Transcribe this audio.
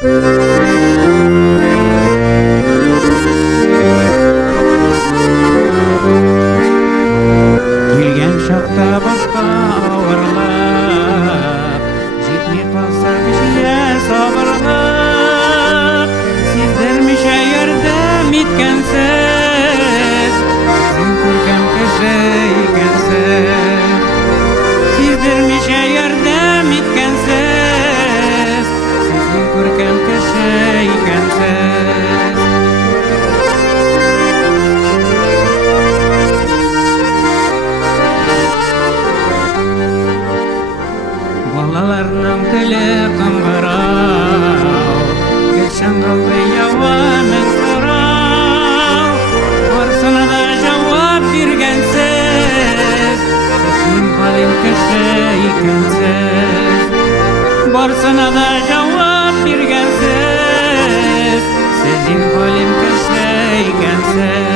Келген шақта басқа ауырлық жетмей қалса кішіге сабырлық сездірмеше ярдәм еткенсіз сен көркем кіші екенсіз сездірмеше ярдәм еткенсіз сен көркем кіші екенсіз. Балаларның тілі қыңғырау, кешен қалды яуамен сұрау, барсына да жауап бергенсіз, сен қалың кіші екенсіз. Барсына да жауап бергенсіз, сен қалың кіші екенсіз.